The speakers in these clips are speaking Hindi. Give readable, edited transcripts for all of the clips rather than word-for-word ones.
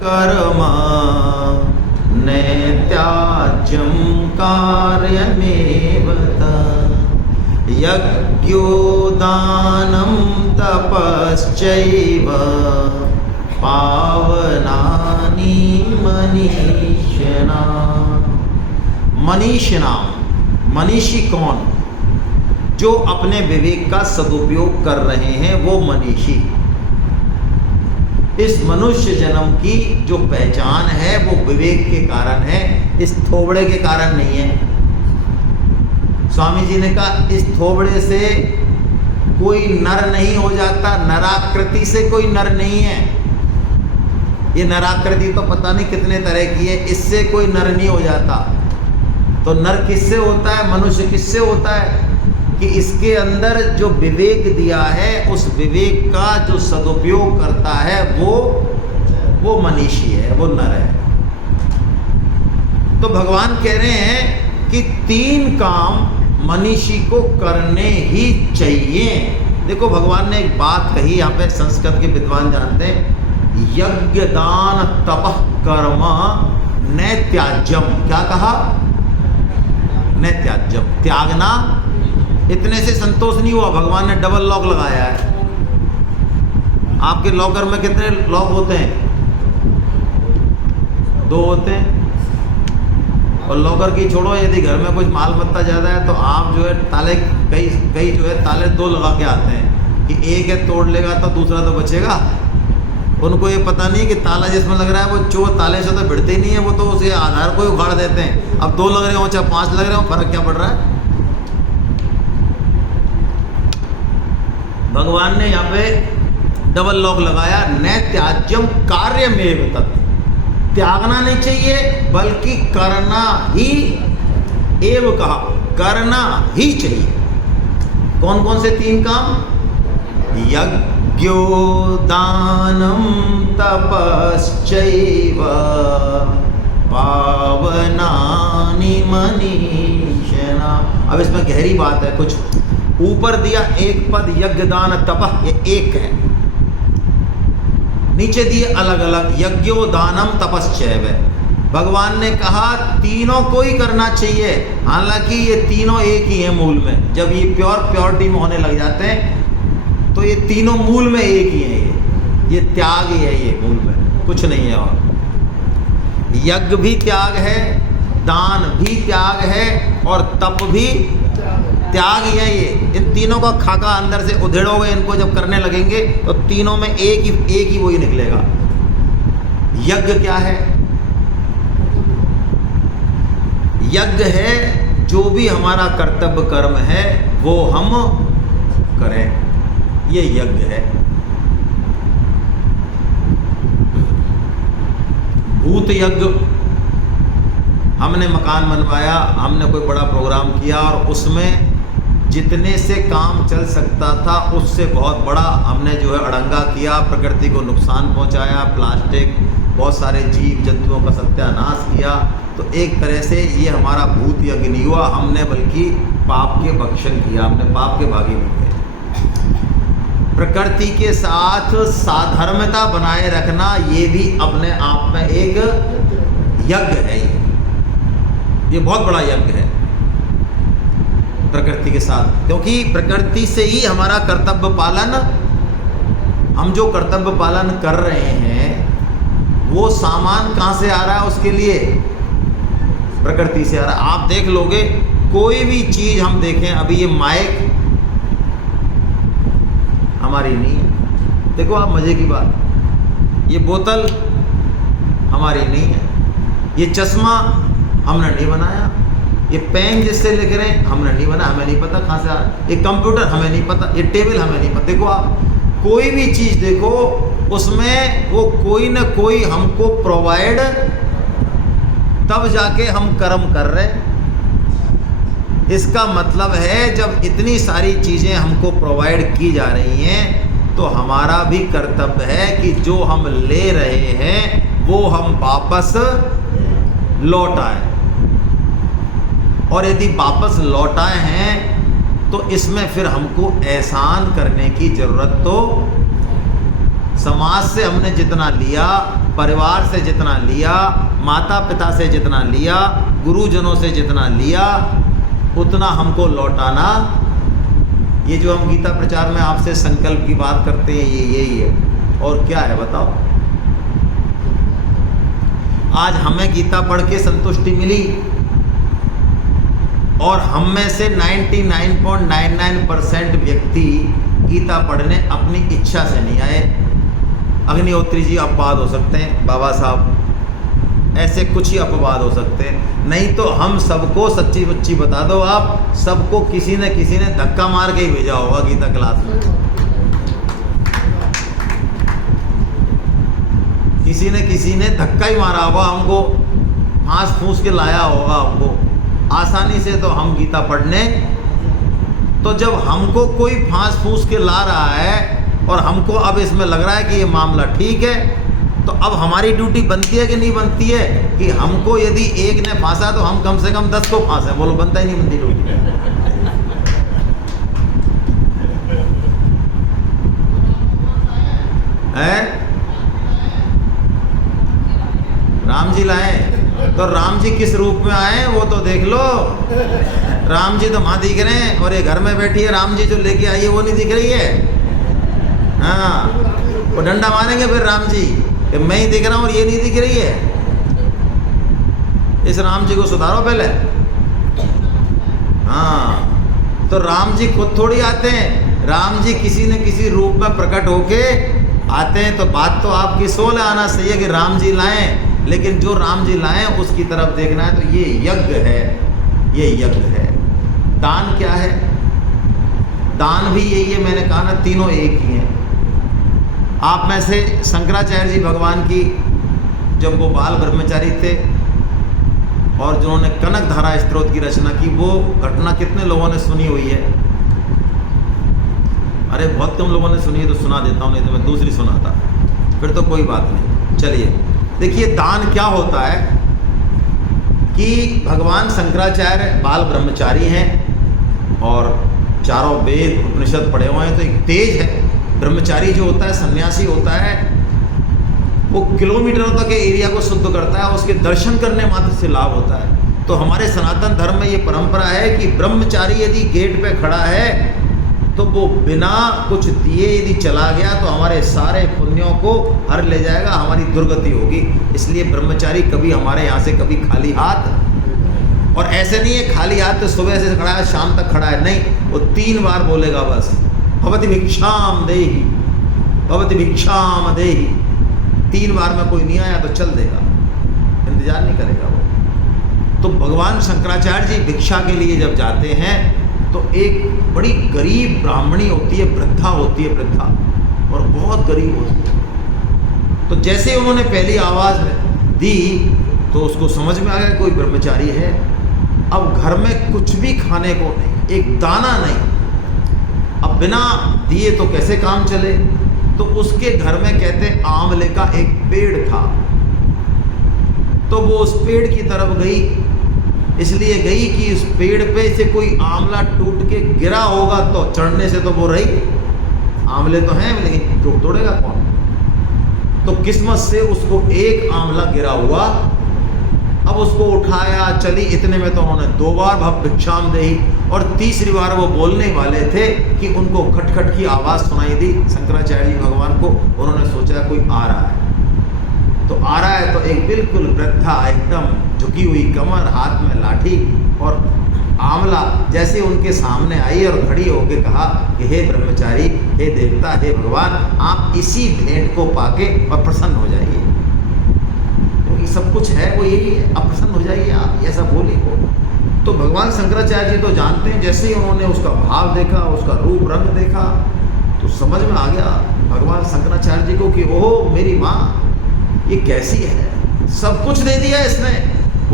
कर्म नैत्याज्यं कार्यमेव यज्ञो दानं तपश्चैव पावनानि मनीषिणाम। मनीषी कौन? जो अपने विवेक का सदुपयोग कर रहे हैं वो मनीषी। इस मनुष्य जन्म की जो पहचान है वो विवेक के कारण है, इस थोबड़े के कारण नहीं है। स्वामी जी ने कहा इस थोबड़े से कोई नर नहीं हो जाता, नराकृति से कोई नर नहीं है। ये नराकृति तो पता नहीं कितने तरह की है, इससे कोई नर नहीं हो जाता। तो नर किससे होता है, मनुष्य किससे होता है? कि इसके अंदर जो विवेक दिया है उस विवेक का जो सदुपयोग करता है वो मनीषी है, वो नर है। तो भगवान कह रहे हैं कि 3 काम मनीषी को करने ही चाहिए। देखो भगवान ने एक बात कही, यहाँ पे संस्कृत के विद्वान जानते हैं, यज्ञ दान तपः कर्म नैत्याज्यम। क्या कहा? नैत्याज्यम, त्यागना। इतने से संतोष नहीं हुआ, भगवान ने डबल लॉक लगाया है। आपके लॉकर में कितने लॉक होते हैं? 2 होते हैं। और लॉकर की छोड़ो, यदि घर में कुछ माल मत्ता ज़्यादा है तो आप जो है ताले कई जो है ताले 2 लगा के आते हैं कि एक है तोड़ लेगा तो दूसरा तो बचेगा। उनको ये पता नहीं कि ताला जिसमें लग रहा है वो चोर ताले से तो भिड़ते ही नहीं है, वो तो उसे आधार को ही उखाड़ देते हैं। अब 2 लग रहे हो चाहे 5 लग रहे हो, फर्क क्या पड़ रहा है? भगवान ने यहाँ पे डबल लॉक लगाया, नैत्याज्यम कार्यमेव तत्। त्यागना नहीं चाहिए बल्कि करना ही, एव कहा, करना ही चाहिए। कौन कौन से 3 काम? यज्ञो दानम तपश्चैव पावनानि मनीषिणा। अब इसमें गहरी बात है, कुछ ऊपर दिया एक पद यज्ञ दान तपः, ये एक है। नीचे दिए अलग अलग, यज्ञो दानम तपश्चैव। भगवान ने कहा तीनों को ही करना चाहिए, हालांकि ये तीनों एक ही हैं मूल में। जब ये प्योरिटी में होने लग जाते हैं तो ये तीनों मूल में एक ही हैं। ये त्याग ही है, ये मूल में कुछ नहीं है। और यज्ञ भी त्याग है, दान भी त्याग है और तप भी त्याग ही है। ये इन तीनों का खाका अंदर से उधेड़ोगे, इनको जब करने लगेंगे तो तीनों में एक ही वही निकलेगा। यज्ञ क्या है? यज्ञ है जो भी हमारा कर्तव्य कर्म है वो हम करें, ये यज्ञ है। भूत यज्ञ, हमने मकान बनवाया, हमने कोई बड़ा प्रोग्राम किया और उसमें जितने से काम चल सकता था उससे बहुत बड़ा हमने जो है अड़ंगा किया, प्रकृति को नुकसान पहुंचाया, प्लास्टिक, बहुत सारे जीव जंतुओं का सत्यानाश किया। तो एक तरह से ये हमारा भूत यज्ञ नहीं हुआ, हमने बल्कि पाप के भक्षण किया, हमने पाप के भागी बन गए। प्रकृति के साथ साधर्मता बनाए रखना ये भी अपने आप में एक यज्ञ है। ये बहुत बड़ा यज्ञ है प्रकृति के साथ, क्योंकि प्रकृति से ही हमारा कर्तव्य पालन, हम जो कर्तव्य पालन कर रहे हैं वो सामान कहाँ से आ रहा है? उसके लिए प्रकृति से आ रहा है। आप देख लोगे कोई भी चीज़ हम देखें, अभी ये माइक हमारी नहीं है, देखो आप मज़े की बात, ये बोतल हमारी नहीं है, ये चश्मा हमने नहीं बनाया, ये पेन जिससे लिख रहे हैं हमने नहीं बनाया, हमें नहीं पता कहाँ से आ रहा है, ये कंप्यूटर हमें नहीं पता, ये टेबल हमें नहीं पता। देखो आप कोई भी चीज़ देखो उसमें वो कोई ना कोई हमको प्रोवाइड, तब जाके हम कर्म कर रहे हैं। इसका मतलब है जब इतनी सारी चीज़ें हमको प्रोवाइड की जा रही हैं तो हमारा भी कर्तव्य है कि जो हम ले रहे हैं वो हम वापस लौटाएं। और यदि वापस लौटाए हैं तो इसमें फिर हमको एहसान करने की ज़रूरत, तो समाज से हमने जितना लिया परिवार से जितना लिया, माता पिता से जितना लिया, गुरुजनों से जितना लिया, उतना हमको लौटाना। ये जो हम गीता प्रचार में आपसे संकल्प की बात करते हैं, ये यही है। और क्या है बताओ? आज हमें गीता पढ़ के संतुष्टि मिली और हम में से 99.99% व्यक्ति गीता पढ़ने अपनी इच्छा से नहीं आए। अग्निहोत्री जी अपवाद हो सकते हैं, बाबा साहब, ऐसे कुछ ही अपवाद हो सकते हैं, नहीं तो हम सबको सच्ची बच्ची बता दो, आप सबको किसी न किसी ने धक्का मार के ही भेजा होगा गीता क्लास में। किसी ने धक्का ही मारा होगा हमको, फांस फूस के लाया होगा हमको आसानी से तो हम गीता पढ़ने। तो जब हमको कोई फांस फूस के ला रहा है और हमको अब इसमें लग रहा है कि ये मामला ठीक है, तो अब हमारी ड्यूटी बनती है कि नहीं बनती है कि हमको यदि एक ने फांसा तो हम कम से कम 10 को फांसे? बोलो, बनता ही नहीं बनती ड्यूटी है? राम जी लाए तो राम जी किस रूप में आए वो तो देख लो। राम जी तो वहाँ दिख रहे हैं और ये घर में बैठी है राम जी जो लेके आई है वो नहीं दिख रही है। हाँ, वो डंडा मारेंगे फिर राम जी कि मैं ही दिख रहा हूँ और ये नहीं दिख रही है। इस राम जी को सुधारो पहले। हाँ, तो राम जी खुद थोड़ी आते हैं, राम जी किसी न किसी रूप में प्रकट होके आते हैं। तो बात तो आपकी 16 आना सही है कि राम जी लाएं, लेकिन जो राम जी लाएं उसकी तरफ देखना है। तो ये यज्ञ है, ये यज्ञ है। दान क्या है? दान भी यही है, मैंने कहा ना, तीनों एक ही हैं। आप में से शंकराचार्य जी भगवान की जब वो बाल ब्रह्मचारी थे और जिन्होंने कनक धारा स्तोत्र की रचना की, वो घटना कितने लोगों ने सुनी हुई है? अरे बहुत कम लोगों ने सुनी है, तो सुना देता हूँ, नहीं तो मैं दूसरी सुनाता, फिर तो कोई बात नहीं। चलिए देखिए, दान क्या होता है कि भगवान शंकराचार्य बाल ब्रह्मचारी हैं और चारों वेद उपनिषद पढ़े हुए हैं। तो एक तेज है, ब्रह्मचारी जो होता है, सन्यासी होता है, वो किलोमीटरों तक के एरिया को शुद्ध करता है, उसके दर्शन करने मात्र से लाभ होता है। तो हमारे सनातन धर्म में ये परंपरा है कि ब्रह्मचारी यदि गेट पे खड़ा है तो वो बिना कुछ दिए यदि चला गया तो हमारे सारे पुण्यों को हर ले जाएगा, हमारी दुर्गति होगी। इसलिए ब्रह्मचारी कभी हमारे यहाँ से कभी खाली हाथ, और ऐसे नहीं है खाली हाथ तो सुबह से खड़ा है शाम तक खड़ा है, नहीं, वो 3 बार बोलेगा बस, भवति भिक्षाम देहि, भवति भिक्षाम देहि। 3 बार में कोई नहीं आया तो चल देगा, इंतजार नहीं करेगा वो। तो भगवान शंकराचार्य जी भिक्षा के लिए जब जाते हैं तो एक बड़ी गरीब ब्राह्मणी होती है, वृद्धा होती है, वृद्धा, और बहुत गरीब होती है। तो जैसे उन्होंने पहली आवाज़ दी तो उसको समझ में आ गया कोई ब्रह्मचारी है। अब घर में कुछ भी खाने को नहीं, एक दाना नहीं। अब बिना दिए तो कैसे काम चले? तो उसके घर में कहते आंवले का एक पेड़ था। तो वो उस पेड़ की तरफ गई, इसलिए गई कि उस पेड़ पे से कोई आंवला टूट के गिरा होगा तो चढ़ने से तो वो रही, आंवले तो हैं लेकिन टूट तोड़ेगा कौन? तो किस्मत से उसको एक आंवला गिरा हुआ। अब उसको उठाया, चली, इतने में तो उन्होंने 2 बार भव भिक्षाम देही, और तीसरी बार वो बोलने वाले थे कि उनको खटखट की आवाज़ सुनाई दी शंकराचार्य जी भगवान को। उन्होंने सोचा कोई आ रहा है, तो आ रहा है तो एक बिल्कुल वृद्धा, एकदम झुकी हुई कमर, हाथ में लाठी, और आंवला जैसे उनके सामने आई और खड़ी होकर कहा कि हे ब्रह्मचारी, हे देवता, हे भगवान, आप इसी भेंट को पाके और प्रसन्न हो जाइए, क्योंकि सब कुछ है वो यही है, अब प्रसन्न हो जाइए आप, ऐसा बोली हो। तो भगवान शंकराचार्य जी तो जानते हैं, जैसे ही उन्होंने उसका भाव देखा, उसका रूप रंग देखा, तो समझ में आ गया भगवान शंकराचार्य जी को कि ओह मेरी माँ ये कैसी है, सब कुछ दे दिया इसने।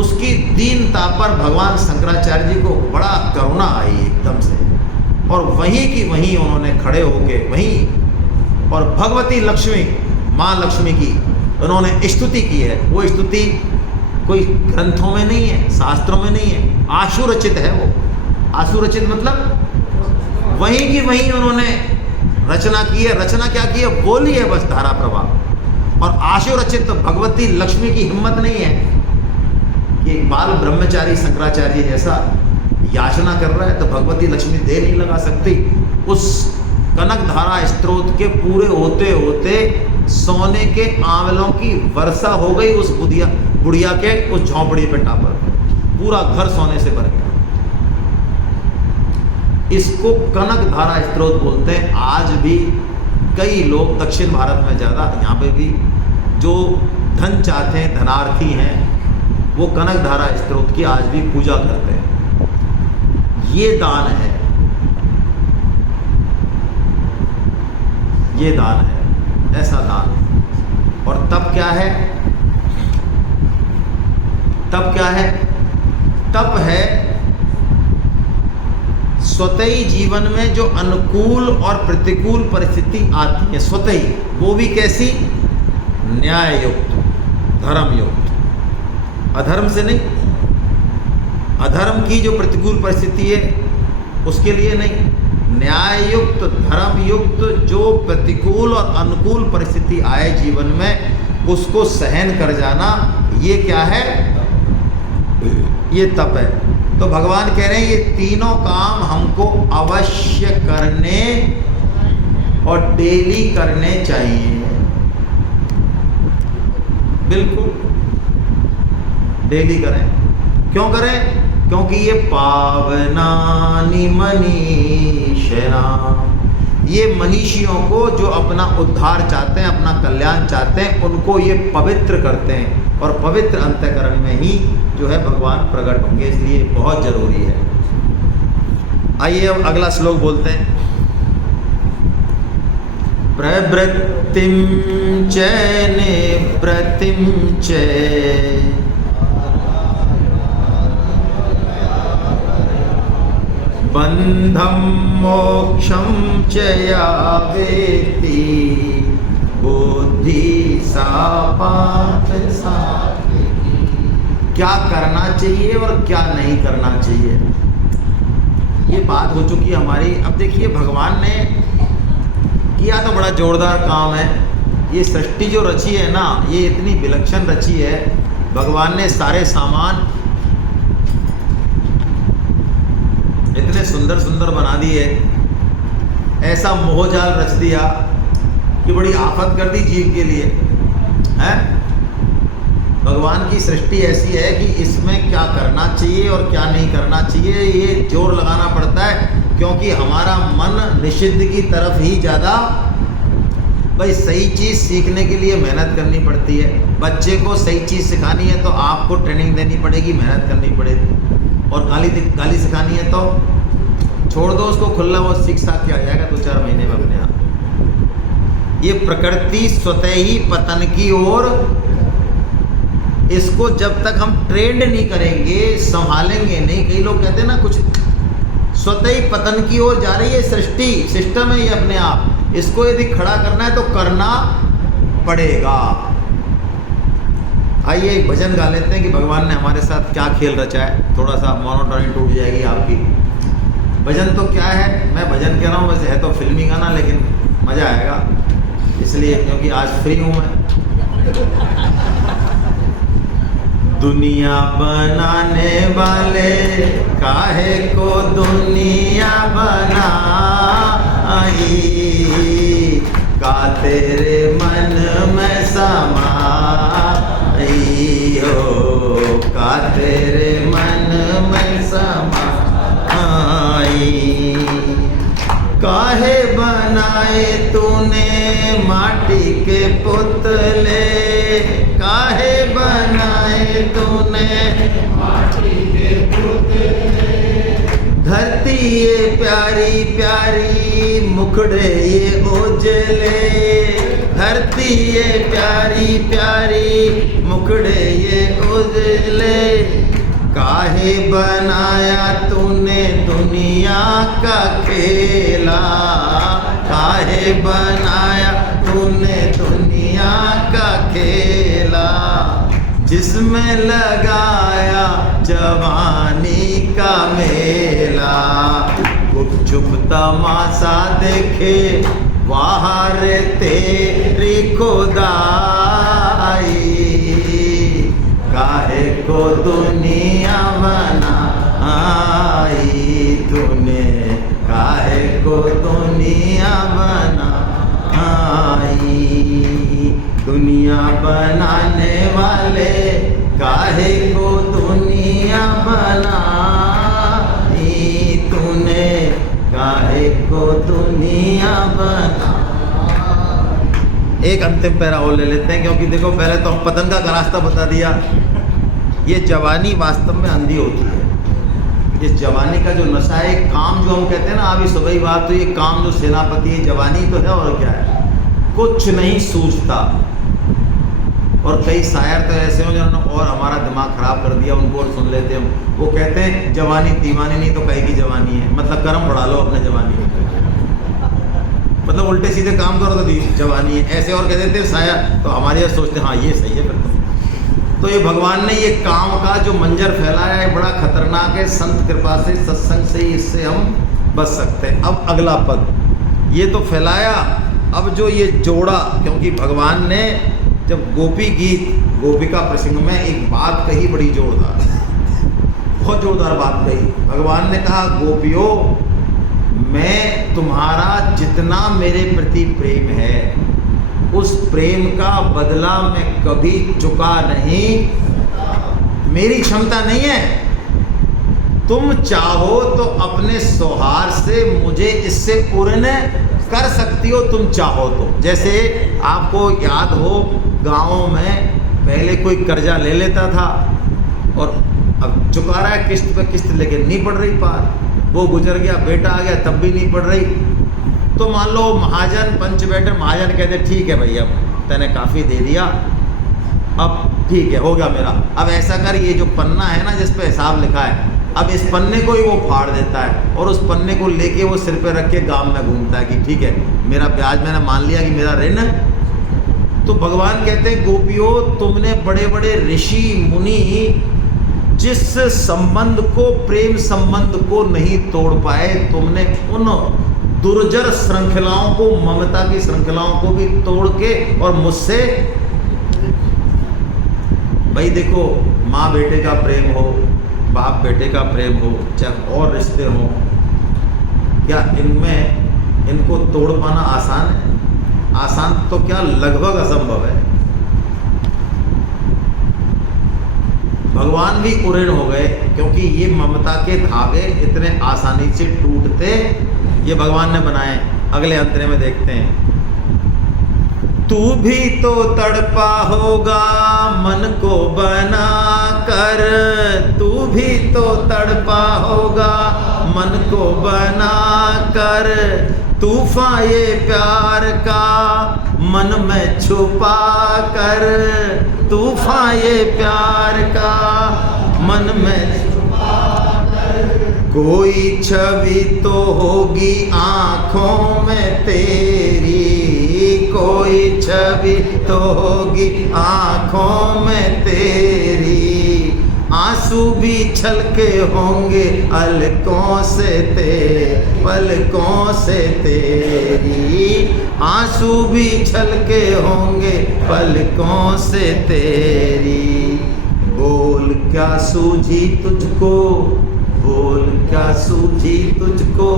उसकी दीनता पर भगवान शंकराचार्य जी को बड़ा करुणा आई एकदम से, और वहीं की वहीं उन्होंने खड़े होके वहीं और भगवती लक्ष्मी, माँ लक्ष्मी की उन्होंने स्तुति की है। वो स्तुति कोई ग्रंथों में नहीं है, शास्त्रों में नहीं है, आशु रचित है वो। आशु रचित मतलब वहीं की वहीं उन्होंने रचना की है। रचना क्या की है? बोली है बस, धारा प्रवाह। और आशु रचित तो भगवती लक्ष्मी की हिम्मत नहीं है कि एक बाल ब्रह्मचारी शंकराचार्य जैसा याचना कर रहा है तो भगवती लक्ष्मी देर नहीं लगा सकती। उस कनकधारा स्त्रोत के पूरे होते होते सोने के आंवलों की वर्षा हो गई उस बुढ़िया के उस झोंपड़ी पे टापर, पूरा घर सोने से भर गया। इसको कनकधारा स्त्रोत बोलते हैं। आज भी कई लोग दक्षिण भारत में ज़्यादा, यहाँ पे भी जो धन चाहते हैं, धनार्थी हैं, वो कनकधारा स्त्रोत की आज भी पूजा करते हैं। ये दान है, ये दान है, ऐसा दान। और तब क्या है, तब क्या है, तप है स्वतः ही जीवन में जो अनुकूल और प्रतिकूल परिस्थिति आती है, स्वतः ही, वो भी कैसी, न्याय युक्त, धर्म युक्त, अधर्म से नहीं। अधर्म की जो प्रतिकूल परिस्थिति है उसके लिए नहीं, न्याय युक्त, धर्म युक्त जो प्रतिकूल और अनुकूल परिस्थिति आए जीवन में, उसको सहन कर जाना, ये क्या है, ये तप है। तो भगवान कह रहे हैं ये तीनों काम हमको अवश्य करने और डेली करने चाहिए, बिल्कुल डेली करें। क्यों करें? क्योंकि ये पावनानि मनीषिणा, ये मनीषियों को जो अपना उद्धार चाहते हैं, अपना कल्याण चाहते हैं, उनको ये पवित्र करते हैं। और पवित्र अंतःकरण में ही जो है भगवान प्रकट होंगे, इसलिए बहुत जरूरी है। आइए अब अगला श्लोक बोलते हैं। प्रवृत्तिं च निवृत्तिं च बंधं मोक्षं च या वेत्ति बुद्धि सा पार्थ सात्विकी। क्या करना चाहिए और क्या नहीं करना चाहिए, ये बात हो चुकी है हमारी। अब देखिए भगवान ने किया तो बड़ा जोरदार काम है। ये सृष्टि जो रची है ना, ये इतनी विलक्षण रची है। भगवान ने सारे सामान इतने सुंदर सुंदर बना दिए, ऐसा मोहजाल रच दिया कि बड़ी आफत कर दी जीव के लिए है। भगवान की सृष्टि ऐसी है कि इसमें क्या करना चाहिए और क्या नहीं करना चाहिए, ये जोर लगाना पड़ता है। क्योंकि हमारा मन निषिद्ध की तरफ ही ज़्यादा, भाई सही चीज़ सीखने के लिए मेहनत करनी पड़ती है। बच्चे को सही चीज़ सिखानी है तो आपको ट्रेनिंग देनी पड़ेगी, मेहनत करनी पड़ेगी। और गाली सिखानी है तो छोड़ दो उसको खुला, वो सीख साख के आ जाएगा 2-4 महीने में अपने आप। ये प्रकृति स्वतः ही पतन की ओर, इसको जब तक हम ट्रेंड नहीं करेंगे, संभालेंगे नहीं। कई लोग कहते हैं ना कुछ स्वतः ही पतन की ओर जा रही है सृष्टि, सिस्टम है ये अपने आप। इसको यदि खड़ा करना है तो करना पड़ेगा। आइए एक भजन गा लेते हैं कि भगवान ने हमारे साथ क्या खेल रचा है, थोड़ा सा मोनोटोनी टूट जाएगी आपकी। भजन तो क्या है, मैं भजन कह रहा हूँ, वैसे है तो फिल्मी गाना, लेकिन मज़ा आएगा इसलिए क्योंकि आज फ्री हूँ मैं। दुनिया बनाने वाले काहे को दुनिया बनाई, का तेरे मन में समाई हो, का तेरे मन में समाई। काहे बनाए तूने माटी के पुतले, काहे बनाए तूने माटी के पुतले। धरती ये प्यारी प्यारी, मुखड़े ये उजले। धरती ये प्यारी प्यारी, मुखड़े ये उजले। काहे बनाया तूने दुनिया का खेला, काहे बनाया तूने दुनिया का खेला। जिसमें लगाया जवानी का मेला, गुपचुप तमाशा देखे बाहर तेरी खुदाई को दुनिया बनाई तूने, काहे को दुनिया बनाई। दुनिया बनाने वाले काहे को दुनिया बनाई तूने, काहे को दुनिया बना। एक अंतिम पैरा और ले लेते हैं, क्योंकि देखो पहले तो पतन का रास्ता बता दिया। ये जवानी वास्तव में अंधी होती है। इस जवानी का जो नशा है, काम जो हम कहते हैं ना, अभी सुबह ही बात हुई, ये काम जो सेनापति है, जवानी तो है और क्या है, कुछ नहीं सूझता। और कई शायर तो ऐसे हो जिन्होंने और हमारा दिमाग खराब कर दिया, उनको और सुन लेते हम। वो कहते हैं जवानी दीवानी नहीं तो कहीं की जवानी है, मतलब कर्म बढ़ा लो अपने जवानी में, मतलब उल्टे सीधे काम करो तो जवानी है, ऐसे और कह देते हैं शायर। तो हमारे यहाँ सोचते हैं हाँ ये सही है फिर तो ये भगवान ने ये काम का जो मंजर फैलाया है बड़ा खतरनाक है। संत कृपा से, सत्संग से इससे हम बच सकते हैं। अब अगला पद, ये तो फैलाया, अब जो ये जोड़ा, क्योंकि भगवान ने जब गोपी गीत, गोपिका प्रसंग में एक बात कही बड़ी जोरदार, बहुत जोरदार बात कही। भगवान ने कहा गोपियों, मैं तुम्हारा जितना मेरे प्रति प्रेम है, उस प्रेम का बदला मैं कभी चुका नहीं, मेरी क्षमता नहीं है। तुम चाहो तो अपने सौहार से मुझे इससे पूर्ण कर सकती हो, तुम चाहो तो। जैसे आपको याद हो, गाँव में पहले कोई कर्जा ले लेता था और अब चुका रहा है किस्त पे किस्त, लेकिन नहीं पड़ रही पार, वो गुजर गया, बेटा आ गया तब भी नहीं पड़ रही। तो मान लो महाजन, पंच बैठे, महाजन कहते ठीक है भैया तैने काफ़ी दे दिया, अब ठीक है हो गया मेरा, अब ऐसा कर ये जो पन्ना है ना जिस पे हिसाब लिखा है, अब इस पन्ने को ही वो फाड़ देता है और उस पन्ने को लेके वो सिर पे रख के गांव में घूमता है कि ठीक है मेरा ब्याज मैंने मान लिया कि मेरा ऋण। तो भगवान कहते हैं गोपियों, तुमने बड़े बड़े ऋषि मुनि जिस संबंध को, प्रेम संबंध को नहीं तोड़ पाए, तुमने उन दुर्जर श्रृंखलाओं को, ममता की श्रृंखलाओं को भी तोड़ के और मुझसे, भाई देखो माँ बेटे का प्रेम हो, बाप बेटे का प्रेम हो, चाहे और रिश्ते हो, क्या इनमें इनको तोड़ पाना आसान है? आसान तो क्या लगभग असंभव है। भगवान भी उऋण हो गए, क्योंकि ये ममता के धागे इतने आसानी से टूटते ये भगवान ने बनाए। अगले अंतरे में देखते हैं, तू भी तो तड़पा होगा मन को बना कर, तू भी तो तड़पा होगा मन को बना कर, तूफान ये प्यार का मन में छुपा कर, तूफान ये प्यार का मन में छुपा कर, कोई छवि तो होगी आँखों में तेरी, कोई छवि तो होगी आँखों में तेरी, आंसू भी छलके होंगे अलकों से पलकों से तेरी, आंसू भी छलके होंगे पलकों से तेरी। बोल क्या सूझी तुझको, बोल क्या सूझी तुझको,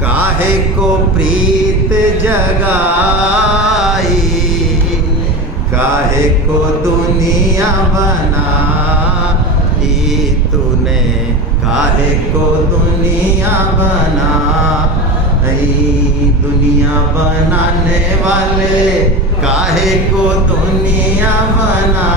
काहे को प्रीत जगाई, काहे को दुनिया बनाई तूने, काहे को दुनिया बनाई। दुनिया बनाने वाले काहे को दुनिया बना